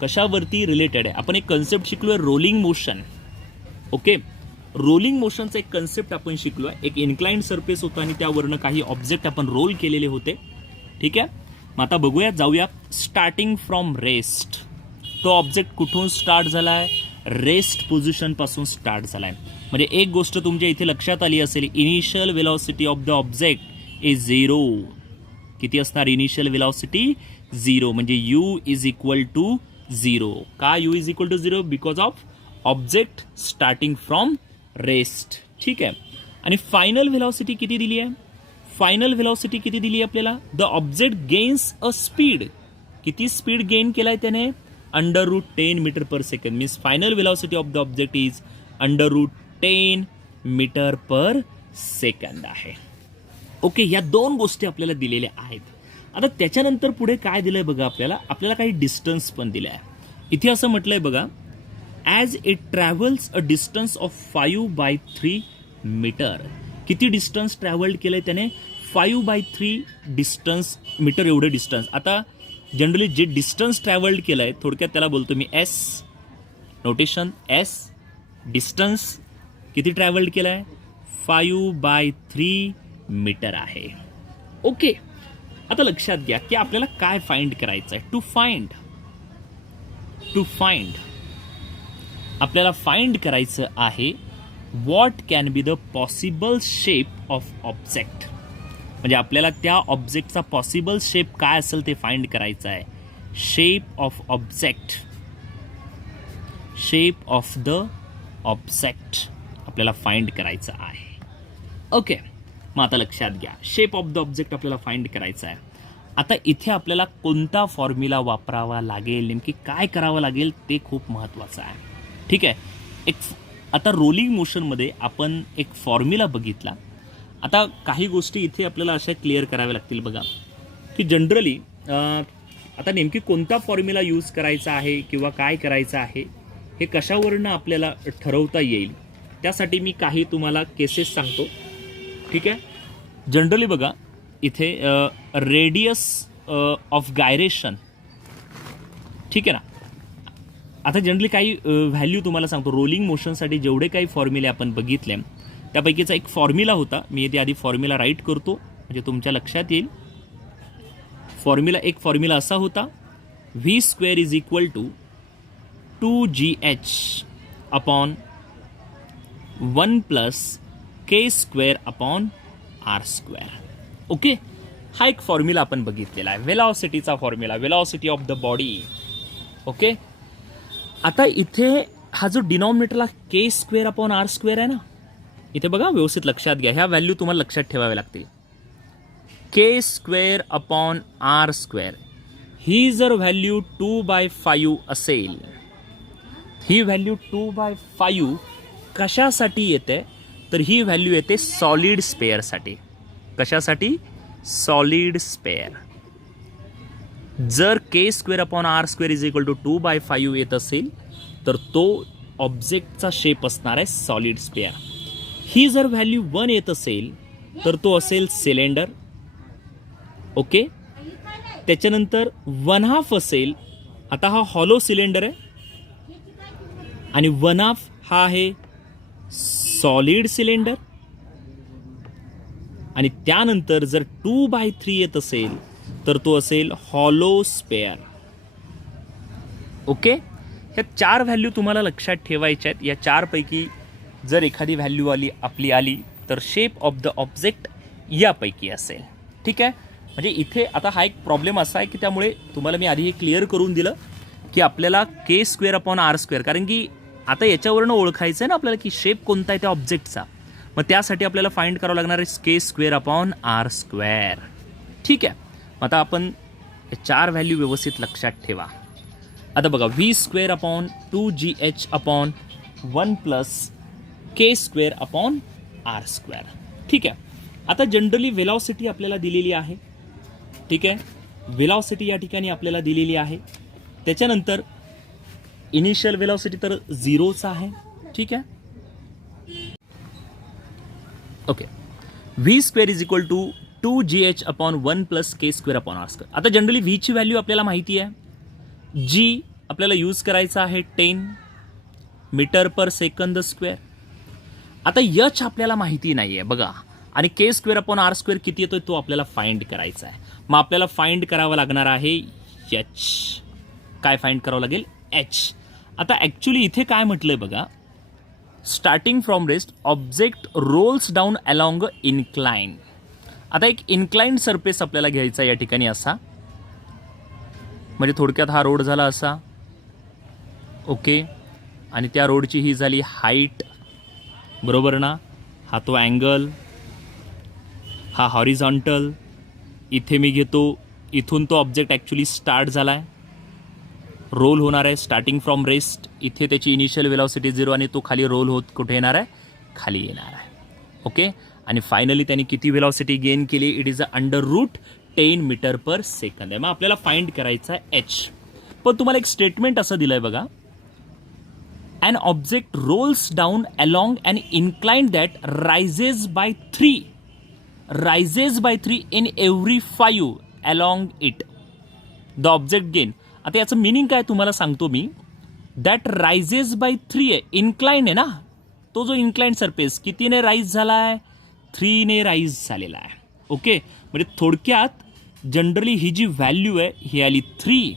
कशावरती रिलेटेड आहे. आपण एक कन्सेप्ट शिकलोय, रोलिंग मोशन. ओके, रोलिंग मोशनचा एक कन्सेप्ट आपण शिकलोय. एक इन्क्लाइंड सरफेस होता आणि त्यावरनं काही ऑब्जेक्ट आपण रोल केलेले होते. ठीक आहे. मग आता बघूया, जाऊया स्टार्टिंग फ्रॉम रेस्ट. तो ऑब्जेक्ट कुठून स्टार्ट झाला आहे, रेस्ट पोझिशनपासून स्टार्ट झाला आहे. म्हणजे एक गोष्ट तुमच्या इथे लक्षात आली असेल, initial velocity of the object is 0. किती असणार इनिशियल वेलॉसिटी, 0. म्हणजे u इज इक्वल टू 0. का u is equal to 0, because of object starting from rest. ठीक आहे. आणि फायनल वेलॉसिटी किती दिली आहे, फायनल वेलॉसिटी किती दिली आहे आपल्याला, the object gains a speed. किती स्पीड गेन केलाय त्याने, under root 10 metre per second. Means final velocity of the object is under root 10 metre per second आहे. ओके, या दोन गोष्टी आपल्याला दिलेल्या आहेत. आता त्याच्यानंतर पुढे काय दिलंय बघा, आपल्याला काही डिस्टन्स पण दिलं आहे. इथे असं म्हटलंय बघा, as it travels a distance of 5 by 3 metre. किती डिस्टन्स ट्रॅव्हल्ड केलंय त्याने, 5 बाय 3 डिस्टन्स मीटर, एवढं डिस्टन्स. आता जनरली जे डिस्टन्स ट्रॅव्हल्ड केलंय, थोडक्यात त्याला बोलतो मी एस. नोटेशन एस, डिस्टन्स किती ट्रॅव्हल्ड केलाय, 5/3 मीटर आहे. ओके, आता लक्षात घ्या की आपल्याला काय फाइंड करायचं आहे. टू फाइंड आपल्याला फाइंड करायचं आहे what can be the possible shape of object. म्हणजे आपल्याला त्या ऑब्जेक्टचा पॉसिबल शेप काय असेल ते फाइंड करायचं आहे. Shape of object, shape of the object आपल्याला फाइंड करायचं आहे. ओके, मग आता लक्षात घ्या शेप ऑफ द ऑब्जेक्ट आपल्याला फाइंड करायचं आहे. आता इथे आपल्याला कोणता फॉर्म्युला वापरावा लागेल, नेमकी काय करावं लागेल ते खूप महत्त्वाचं आहे. ठीक आहे, आता रोलिंग मोशनमध्ये आपण एक फॉर्म्युला बघितला. आता काही गोष्टी इथे आपल्याला अशा क्लिअर कराव्या लागतील. बघा की जनरली आता नेमकी कोणता फॉर्म्युला यूज करायचा आहे किंवा काय करायचं आहे हे कशावरनं आपल्याला ठरवता येईल, त्यासाठी मी काही तुम्हाला केसेस सांगतो. ठीक आहे, जनरली बघा इथे रेडियस ऑफ गायरेशन. ठीक आहे ना. आता जनरली काही व्हॅल्यू तुम्हाला सांगतो. रोलिंग मोशनसाठी जेवढे काही फॉर्म्युले आपण बघितले त्यापैकीचा एक फॉर्म्युला होता. मी इथे आधी फॉर्म्युला राईट करतो म्हणजे तुमच्या लक्षात येईल. एक फॉर्म्युला असा होता, v² is equal to 2gh upon 1 plus k² upon r². Okay, हा एक फॉर्म्युला आपण बघितलेला आहे. वेलॉसिटीचा formula, velocity of the body. Okay, आता इथे हा जो डिनॉमिनेटरला k² अपॉन r² आहे ना, इथे बघा व्यवस्थित लक्षात घ्या. ह्या व्हॅल्यू तुम्हाला लक्षात ठेवाव्या लागतील. k² अपॉन r², ही जर व्हॅल्यू 2/5 असेल, ही व्हॅल्यू 2/5 कशासाठी येते, तर ही व्हॅल्यू येते सॉलिड स्पेअरसाठी. कशासाठी? Solid spare. जर k² upon r² is equal to 2/5 येत असेल तर तो ऑब्जेक्टचा शेप असणार आहे सॉलिड स्पेअर. ही जर व्हॅल्यू 1 येत असेल तर तो असेल सिलेंडर. ओके, त्याच्यानंतर 1/2 असेल. आता हा हॉलो सिलेंडर आहे आणि 1/2 हा आहे सॉलिड सिलेंडर. आणि त्यानंतर जर 2/3 येत असेल तर तो असेल हॉलो स्पेअर. ओके, ह्या 4 व्हॅल्यू तुम्हाला लक्षात ठेवायच्या आहेत. या 4 पैकी जर एखादी व्हॅल्यू आली तर शेप ऑफ द ऑब्जेक्ट यापैकी असेल. ठीक आहे, म्हणजे इथे आता हा एक प्रॉब्लेम असा आहे की त्यामुळे तुम्हाला मी आधी हे क्लिअर करून दिलं की आपल्याला k² अपॉन r², कारण की आता याच्यावरनं ओळखायचं आहे ना आपल्याला की शेप कोणता आहे त्या ऑब्जेक्टचा. मग त्यासाठी आपल्याला फाइंड करावं लागणार आहे k² अपॉन r². ठीक आहे, मग आता आपण हे 4 व्हॅल्यू व्यवस्थित लक्षात ठेवा. आता बघा v² upon 2gh upon 1 plus k² upon r². ठीक आहे, आता जनरली वेलॉसिटी आपल्याला दिलेली आहे. ठीक आहे, वेलॉसिटी या ठिकाणी आपल्याला दिलेली आहे. त्याच्यानंतर इनिशियल वेलॉसिटी तर 0च आहे. ठीक आहे, okay, v² is equal to 2gh upon 1 plus k² upon r². आता जनरली v ची व्हॅल्यू आपल्याला माहिती आहे. g आपल्याला यूज करायचा आहे 10 मीटर पर सेकंद स्क्वेअर. आता h आपल्याला माहिती नाही आहे बघा, आणि k² अपॉन r² किती येतोय तो आपल्याला फाइंड करायचा आहे. मग आपल्याला फाइंड करावं लागणार आहे h. काय फाइंड करावं लागेल? h. आता ॲक्च्युली इथे काय म्हटलंय बघा, starting from rest object rolls down along incline. आता एक इन्क्लाइंड सरफेस आपल्याला घ्यायचा या ठिकाणी असा, म्हणजे थोडक्यात हा रोड झाला असा. ओके, आणि त्या रोडची ही झाली हाईट, बरोबर ना. हा तो अँगल, हा हॉरिझॉन्टल. इथे मी घेतो, इथून तो ऑब्जेक्ट ॲक्च्युली स्टार्ट झाला आहे, रोल होणार आहे स्टार्टिंग फ्रॉम रेस्ट. इथे त्याची इनिशियल वेलॉसिटी 0 आणि तो खाली रोल होत कुठे येणार आहे? खाली येणार आहे. ओके, आणि फायनली त्यांनी किती वेलॉसिटी गेन केली? It is √10 metre per second आहे. मग आपल्याला फाइंड करायचा आहे h. पण तुम्हाला एक स्टेटमेंट असं दिलंय बघा, an object rolls down along an incline that rises by 3 in every 5 along it. The object gain. आता याचं मिनिंग काय तुम्हाला सांगतो मी. दॅट रायझेस बाय 3 आहे, इन्क्लाइन आहे ना, तो जो इन्क्लाइंड सरफेस कितीने राईज झाला आहे, 3 ने राईज झालेला आहे. ओके, म्हणजे थोडक्यात जनरली ही जी व्हॅल्यू आहे ही आली 3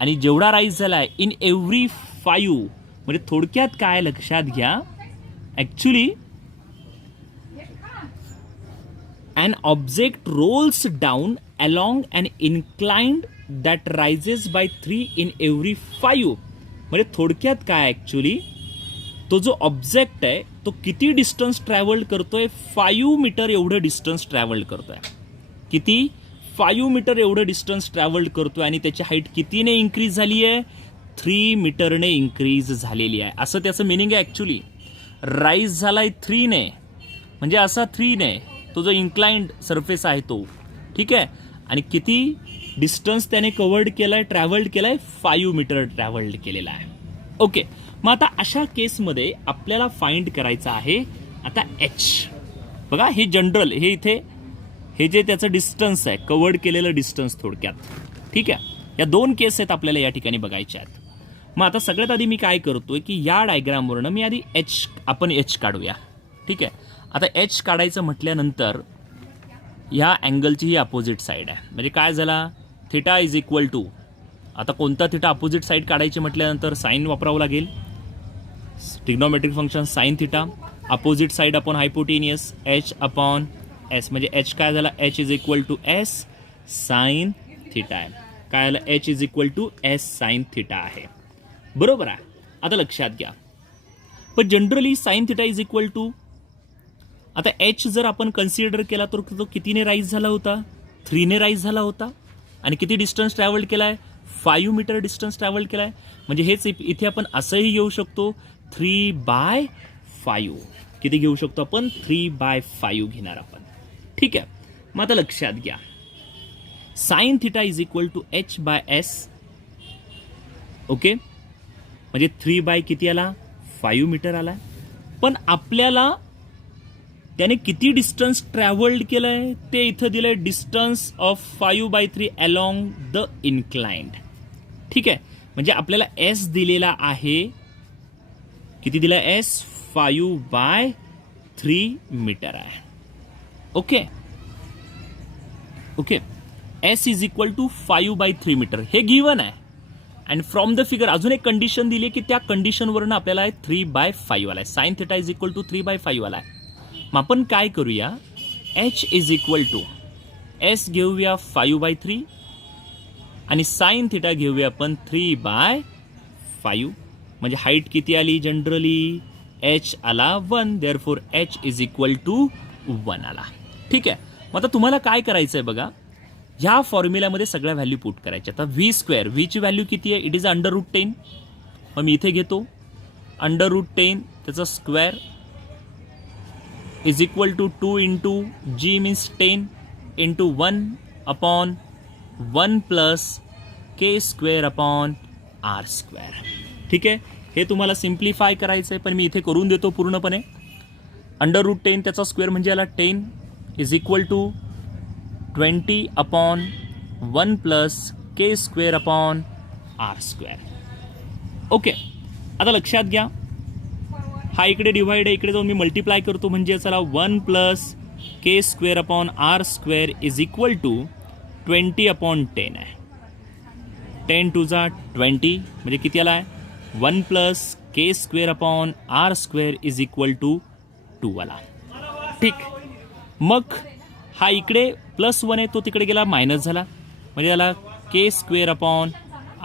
आणि जेवढा राईज झाला आहे इन एव्हरी 5, म्हणजे थोडक्यात काय लक्षात घ्या, actually an object rolls down along an incline that rises by 3 in every 5. म्हणजे थोडक्यात काय ॲक्च्युली तो जो ऑब्जेक्ट आहे तो किती डिस्टन्स ट्रॅव्हल करतोय, 5 मीटर एवढं डिस्टन्स ट्रॅव्हल करतोय. किती, 5 मीटर एवढं डिस्टन्स ट्रॅव्हल करतोय आणि त्याची हाईट कितीने इन्क्रीज झाली आहे, 3 मीटरने इन्क्रीज झालेली आहे. असं त्याचं मिनिंग आहे. ॲक्च्युली राईज झालाय 3 ने, म्हणजे असा 3 ने तो जो इन्क्लाइंड सरफेस आहे तो, ठीक आहे, आणि किती डिस्टन्स त्याने कव्हर्ड केलाय, ट्रॅव्हल्ड केलाय, 5 मीटर ट्रॅव्हल्ड केलेला आहे. ओके, मग आता अशा केसमध्ये आपल्याला फाइंड करायचं आहे आता एच. बघा हे जनरल, हे इथे हे जे त्याचं डिस्टन्स आहे, कव्हर्ड केलेलं डिस्टन्स थोडक्यात, ठीक आहे. या 2 केस आहेत आपल्याला या ठिकाणी बघायच्या आहेत. मग आता सगळ्यात आधी मी काय करतोय की या डायग्रामवरनं मी आधी आपण एच काढूया, ठीक आहे. आता एच काढायचं म्हटल्यानंतर ह्या अँगलची ही अपोजिट साईड आहे, म्हणजे काय झाला, थिटा इज इक्वल टू, आता कोणता थिटा अपोजिट साईड काढायची म्हटल्यानंतर साईन वापरावं लागेल, trigonometric function sine theta, opposite side upon hypotenuse H upon S, म्हणजे एच काय झाला, H is equal to S sine theta आहे. काय झालं, H is equal to S sine theta आहे. बरोबर आहे. आता लक्षात घ्या, पण generally sine theta is equal to, आता एच जर आपण कन्सिडर केला तर तो कितीने राईज झाला होता, 3 ने राईज झाला होता आणि किती डिस्टन्स ट्रॅव्हल केलाय, 5 मीटर डिस्टन्स ट्रॅव्हल केलाय. म्हणजे हेच इथे आपण असंही घेऊ शकतो 3/5. किती घेऊ शकतो आपण, 3/5 घेणार आपण, ठीक आहे. मग आता लक्षात घ्या, sine theta is equal to h/s. Okay, म्हणजे 3 किती आला, 5 मीटर आला. पण आपल्याला त्याने किती डिस्टन्स ट्रॅव्हल्ड केलंय ते इथं दिलंय, distance of 5/3 along the inclined, ठीक आहे. म्हणजे आपल्याला एस दिलेला आहे, किती दिला, एस 5/3 मीटर आहे. Okay okay, S is equal to 5/3 metre हे गिवन आहे. अँड फ्रॉम द फिगर अजून एक कंडिशन दिली की त्या कंडिशनवरनं आपल्याला 3/5 आला आहे. Sine theta is equal to 3/5 आला आहे. मग आपण काय करूया, H is equal to S घेऊया 5/3 आणि साईन थिटा घेऊया आपण 3/5. म्हणजे हाईट किती आली, जनरली एच आला 1, therefore H is equal to 1 आला, ठीक आहे. मग आता तुम्हाला काय करायचं आहे बघा, ह्या फॉर्म्युल्यामध्ये सगळ्या व्हॅल्यू पुट करायच्या. आता v², व्हीची व्हॅल्यू किती आहे, इट इज √10. मग मी इथे घेतो √10 त्याचा square is equal to 2 into g means 10 into 1 upon 1 plus k² upon r². ठीक आहे, हे तुम्हाला सिम्प्लिफाय करायचं आहे, पण मी इथे करून देतो पूर्णपणे. √10 त्याचा स्क्वेअर म्हणजे याला 10 is equal to 20 upon 1 plus k² upon r². Okay, आता लक्षात घ्या, हा इकडे डिवाइड आहे, इकडे जाऊन मी मल्टिप्लाय करतो म्हणजे चला 1 plus k² upon r² is equal to 20 upon 10 आहे. 10 टू जा 20 म्हणजे किती आला आहे, 1 plus k² upon r² is equal to 2 आला. ठीक, मग हा इकडे +1 आहे, तो तिकडे गेला मायनस झाला, म्हणजे याला k² upon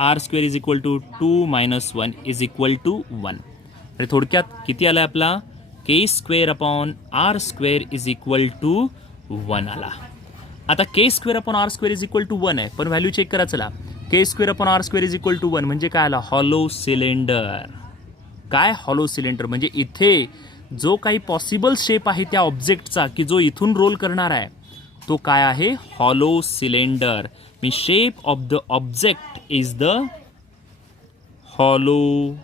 r² is equal to 2 - 1 is equal to 1. म्हणजे थोडक्यात किती आला आपला, k² upon r² is equal to 1 आला. आता k² upon r² is equal to 1 आहे, पण व्हॅल्यू चेक करा. चला, k² upon r² is equal to 1 म्हणजे काय आला, हॉलो सिलेंडर. काय हॉलो सिलेंडर म्हणजे इथे जो काही पॉसिबल शेप आहे त्या ऑब्जेक्टचा की जो इथून रोल करणार आहे तो काय आहे, hollow cylinder. Me shape of the object is the hollow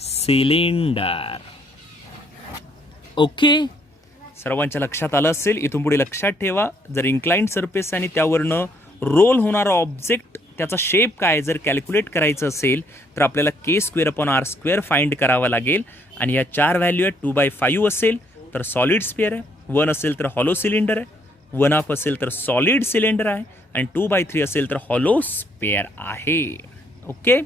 cylinder. Okay, सर्वांच्या लक्षात आलं असेल. इथून पुढे लक्षात ठेवा, जर इन्क्लाइंड सरफेस आणि त्यावरनं रोल होणारा ऑब्जेक्ट त्याचा शेप काय जर कॅल्क्युलेट करायचं असेल तर आपल्याला k² फाइंड करावा लागेल. आणि या 4 व्हॅल्यू आहेत. 2/5 असेल तर सॉलिड स्फिअर आहे, 1 असेल तर हॉलो सिलेंडर आहे, 1/2 असेल तर सॉलिड सिलेंडर आहे आणि 2/3 असेल तर हॉलो स्फिअर आहे. ओके.